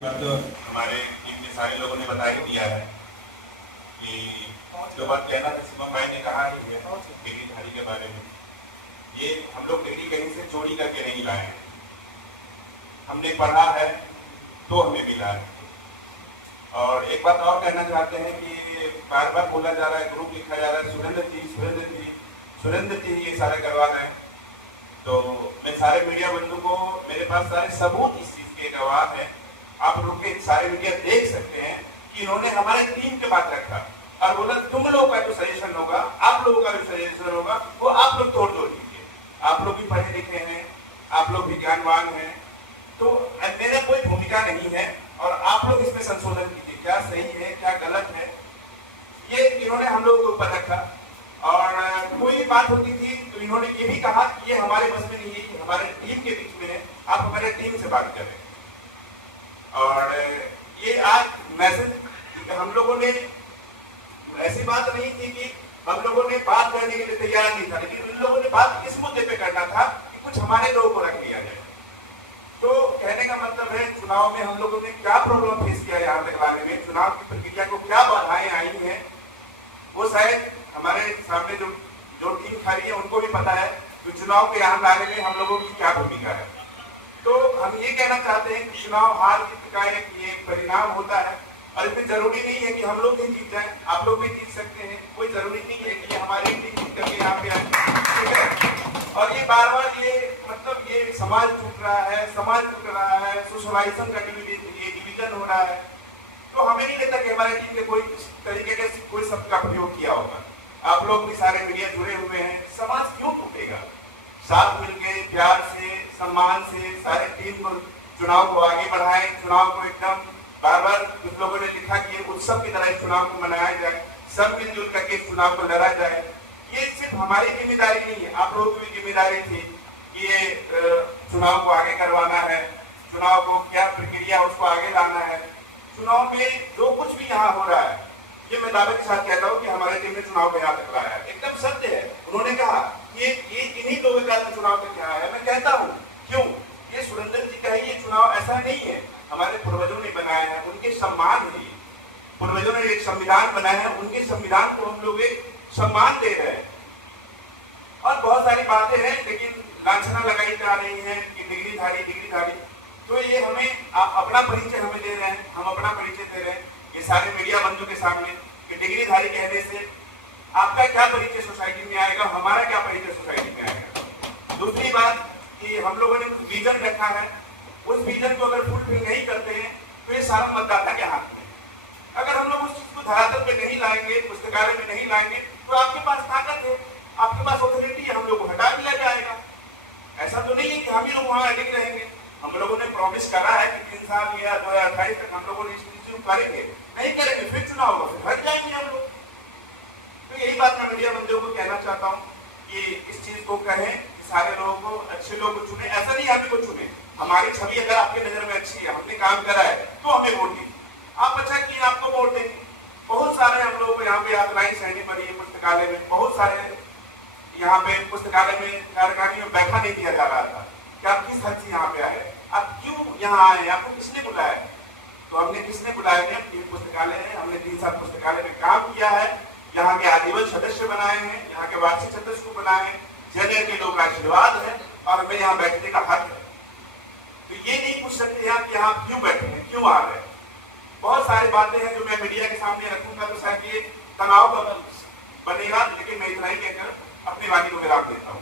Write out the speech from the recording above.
तो हमारे टीम के सारे लोगों ने बता ही दिया है कि जो बात कहना था शिवम भाई ने कहा ही है डिग्री धारी के बारे में। ये हम लोग डिग्री कहीं से चोरी करके नहीं लाए हैं, हमने पढ़ा है तो हमें मिला है। और एक बात और कहना चाहते हैं कि बार बार बोला जा रहा है, ग्रुप लिखा जा रहा है सुरेंद्र जी ये सारे करवा रहे हैं। तो मैं सारे मीडिया बंधु को, मेरे पास सारे सबूत इस चीज के गवाह हैं, आप लोग के सारे मीडिया देख सकते हैं कि इन्होंने हमारे टीम के बात रखा और बोला तुम लोगों का जो सजेशन होगा, आप लोगों का जो सजेशन होगा वो आप लोग तोड़ दीजिए। आप लोग भी पढ़े लिखे हैं, आप लोग भी ज्ञानवान हैं, तो मेरा कोई भूमिका नहीं है और आप लोग इसमें संशोधन कीजिए, क्या सही है क्या गलत है, ये इन्होंने हम लोगों के ऊपर रखा। और कोई भी बात होती थी तो इन्होंने ये भी कहा कि ये हमारे बस में नहीं है, हमारे टीम के बीच में है, आप हमारे टीम से बात करें। और ये आज मैसेज हम लोगों ने, ऐसी बात नहीं थी कि हम लोगों ने बात करने के लिए तैयार नहीं था, लेकिन उन लोगों ने बात इस मुद्दे पे करना था कि कुछ हमारे लोगों को रख लिया जाए। तो कहने का मतलब है चुनाव में हम लोगों ने क्या प्रॉब्लम फेस किया, यहाँ तक लाने में चुनाव की प्रक्रिया को क्या बाधाएं आई हैं, वो शायद हमारे सामने जो टीम खड़ी है उनको भी पता है कि चुनाव के यहाँ लाने में हम लोगों की क्या भूमिका है। तो हम ये कहना चाहते हैं कि चुनाव हार जीत का एक परिणाम होता है और इसमें जरूरी नहीं है कि हम लोग भी जीत जाएं, आप लोग भी जीत सकते हैं, कोई जरूरी नहीं है कि हमारी टीम जीत करके यहाँ पे आए, ठीक है। और ये बार बार ये मतलब ये समाज टूट रहा है, सोशलाइजेशन का डिवीजन हो रहा है, तो हमें नहीं लगता कि हमारे टीम के कोई तरीके के कोई शब्द का प्रयोग किया होगा। आप लोग भी सारे मीडिया जुड़े हुए हैं, समाज क्यों टूटेगा, साथ मिलकर प्यार से सम्मान से सारे टीम को चुनाव को आगे बढ़ाएं, चुनाव को एकदम बार बार कुछ लोगों ने लिखा कि उत्सव की तरह चुनाव को मनाया जाए, सब मिलजुल करके चुनाव को लड़ा जाए। ये सिर्फ हमारी जिम्मेदारी नहीं है, आप लोगों की भी जिम्मेदारी थी कि ये चुनाव को आगे करवाना है, चुनाव को क्या प्रक्रिया उसको आगे लाना है। चुनाव में जो कुछ भी यहाँ हो रहा है, ये मैं दावे के साथ कहता हूँ कि हमारे टीम ने चुनाव को यहाँ तक लाया है, एकदम सत्य है। उन्होंने कहा ये इन्हीं लोगों का चुनाव तक यहाँ है, मैं कहता हूँ क्यों, ये सुरेंद्र जी का ये चुनाव ऐसा नहीं है, हमारे पूर्वजों ने बनाया है, उनके सम्मान है, पूर्वजों ने एक संविधान बनाया है, उनके संविधान को हम लोग एक सम्मान दे रहे हैं। और बहुत सारी बातें हैं लेकिन लांछना लगाई जा रही है कि डिग्री धारी, तो ये हमें आप अपना परिचय हमें दे रहे हैं, हम अपना परिचय दे रहे हैं ये सारे मीडिया बंधु के सामने कि डिग्री धारी कहने से आपका क्या परिचय सोसाइटी में आएगा, हमारा क्या परिचय सोसाइटी में आएगा। दूसरी बात कि हम लोगों ने कुछ विजन रखा है, उस विजन को अगर फुलफिल नहीं करते हैं तो ये सारा मतदाता के हाथ में। अगर हम लोग उस चीज को धरातल पे नहीं लाएंगे, पुस्तकालय में नहीं लाएंगे, तो आपके पास ताकत है, आपके पास ऑथोरिटी है, हम लोग को हटा दिया जाएगा। ऐसा तो नहीं है कि हम ही लोग वहां अडिग रहेंगे। हम लोगों ने प्रॉमिस करा है कि 3 साल या 2028 तक हम लोगों ने इस चीज को करेंगे, नहीं करेंगे फिर चुनाव होगा, फिर हट जाएंगे हम लोग। तो यही बात मैं मीडिया बंधुओं को कहना चाहता हूँ कि इस चीज को कहें कि सारे लोगों को, अच्छे लोगों को चुने, ऐसा नहीं हमें को चुने, हमारी छवि अगर आपके नजर में अच्छी है, हमने काम करा है तो हमें वोट दीजिए, आप अच्छा किए आपको वोट देंगे। बहुत सारे हम लोगों को यहाँ पे यात्राएं सहनी पड़ी है पुस्तकालय में, बहुत सारे यहाँ पे पुस्तकालय में कार्यकारिणी में बैठा नहीं दिया जा रहा था कि आप किस हद से यहाँ पे आए, आप क्यों यहाँ आए, आपको किसने बुलाया। तो हमने किसने बुलाया है, ये पुस्तकालय है, हमने 3 साल पुस्तकालय में काम किया है, यहाँ के आजीवन सदस्य बनाए हैं, यहाँ के वार्षिक सदस्य को बनाए हैं, जगह के लोग आशीर्वाद है और हमें यहाँ बैठने का हक है। तो ये नहीं पूछ सकते यहाँ कि यहाँ क्यों बैठे हैं, क्यों आ रहे हैं। बहुत सारी बातें हैं जो मैं मीडिया के सामने रखूंगा तो शायद ये तनाव बनेगा, लेकिन मैं इतना ही कहकर अपनी वाणी को विराम देता हूँ।